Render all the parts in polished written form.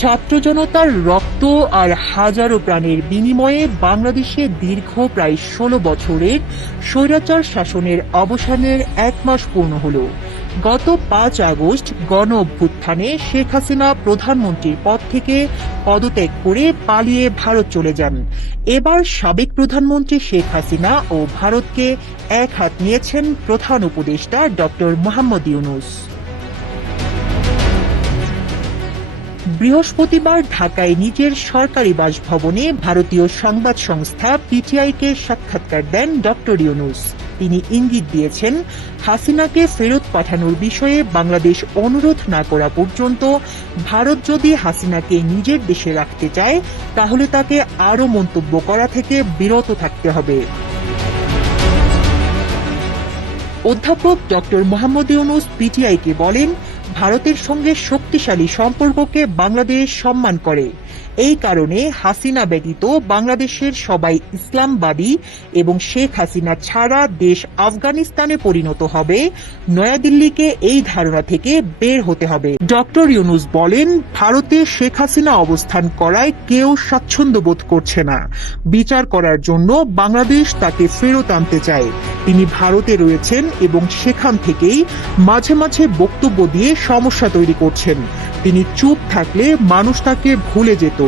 ছাত্র জনতার রক্ত আর হাজারো প্রাণের বিনিময়ে বাংলাদেশে দীর্ঘ প্রায় ১৬ বছরের স্বৈরাচার শাসনের অবসানের ১ মাস পূর্ণ হল। গত ৫ আগস্ট গণ অভ্যুত্থানে শেখ হাসিনা প্রধানমন্ত্রীর পদ থেকে পদত্যাগ করে পালিয়ে ভারত চলে যান। এবার সাবেক প্রধানমন্ত্রী শেখ হাসিনা ও ভারতকে এক হাত নিয়েছেন প্রধান উপদেষ্টা ডক্টর মোহাম্মদ ইউনূস। বৃহস্পতিবার ঢাকায় নিজের সরকারি বাসভবনে ভারতীয় সংবাদ সংস্থা পিটিআইকে সাক্ষাৎকার দেন ডক্টর ইউনূস। তিনি ইঙ্গিত দিয়েছেন, হাসিনাকে ফেরত পাঠানোর বিষয়ে বাংলাদেশ অনুরোধ না করা পর্যন্ত ভারত যদি হাসিনাকে নিজের দেশে রাখতে চায় তাহলে তাকে আরও মন্তব্য করা থেকে বিরত থাকতে হবে। অধ্যাপক ডক্টর মোহাম্মদ ইউনূস পিটিআইকে বলেন, ভারতের সঙ্গে শক্তিশালী সম্পর্ককে বাংলাদেশ সম্মান করে। এই কারণে হাসিনা ব্যতীত বাংলাদেশের সবাই ইসলামবাদী এবং শেখ হাসিনা ছাড়া দেশ আফগানিস্তানে পরিণত হবে। নয়াদিল্লিকে এই ধারণা থেকে বের হতে হবে। ডক্টর ইউনূস বলেন, ভারতে শেখ হাসিনা অবস্থান করায় কেউ স্বাচ্ছন্দ্য বোধ করছে না। বিচার করার জন্য বাংলাদেশ তাকে ফেরত আনতে চায়। তিনি ভারতে রয়েছেন এবং সেখান থেকেই মাঝে মাঝে বক্তব্য দিয়ে সমস্যা তৈরি করছেন। তিনি চুপ থাকলে মানুষ তাকে ভুলে যেত,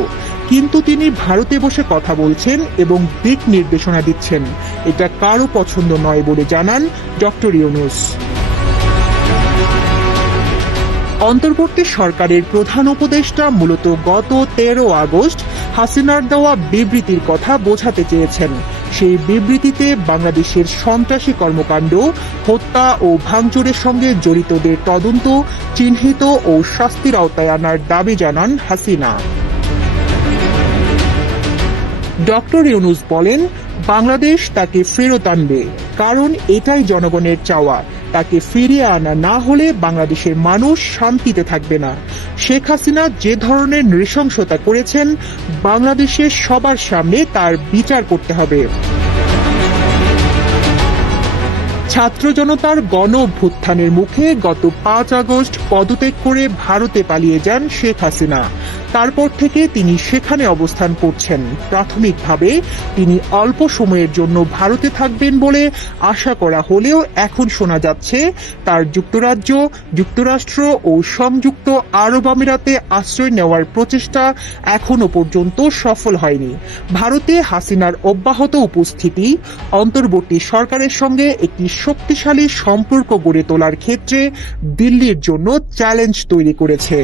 কিন্তু তিনি ভারতে বসে কথা বলছেন এবং দিক নির্দেশনা দিচ্ছেন। এটা কারো পছন্দ নয় বলে জানান ডক্টর ইউনূস। অন্তর্বর্তী সরকারের প্রধান উপদেষ্টা মূলত গত ১৩ আগস্ট হাসিনার দেওয়া বিবৃতির কথা বোঝাতে চেয়েছেন। সেই বিবৃতিতে বাংলাদেশের সন্ত্রাসী কর্মকাণ্ড, হত্যা ও ভাঙচুরের সঙ্গে জড়িতদের তদন্ত, চিহ্নিত ও শাস্তির আওতায় আনার দাবি জানান হাসিনা। ডক্টর ইউনূস বলেন, বাংলাদেশ তাকে ফেরত আনবে, কারণ এটাই জনগণের চাওয়া। তাকে ফিরিয়ে আনা না হলে বাংলাদেশের মানুষ শান্তিতে থাকবে না। শেখ হাসিনা যে ধরনের নৃশংসতা করেছেন, বাংলাদেশের সবার সামনে তার বিচার করতে হবে। ছাত্র জনতার গণ অভ্যুত্থানের মুখে গত ৫ আগস্ট পদত্যাগ করে ভারতে পালিয়ে যান শেখ হাসিনা। তারপর থেকে তিনি সেখানে অবস্থান করছেন। প্রাথমিকভাবে তিনি অল্প সময়ের জন্য ভারতে থাকবেন বলে আশা করা হলেও এখন শোনা যাচ্ছে তার যুক্তরাজ্য, যুক্তরাষ্ট্র ও সংযুক্ত আরব আমিরাতে আশ্রয় নেওয়ার প্রচেষ্টা এখনো পর্যন্ত সফল হয়নি। ভারতে হাসিনার অব্যাহত উপস্থিতি অন্তর্বর্তী সরকারের সঙ্গে একটি শক্তিশালী সম্পর্ক গড়ে তোলার ক্ষেত্রে দিল্লির জন্য চ্যালেঞ্জ তৈরি করেছে।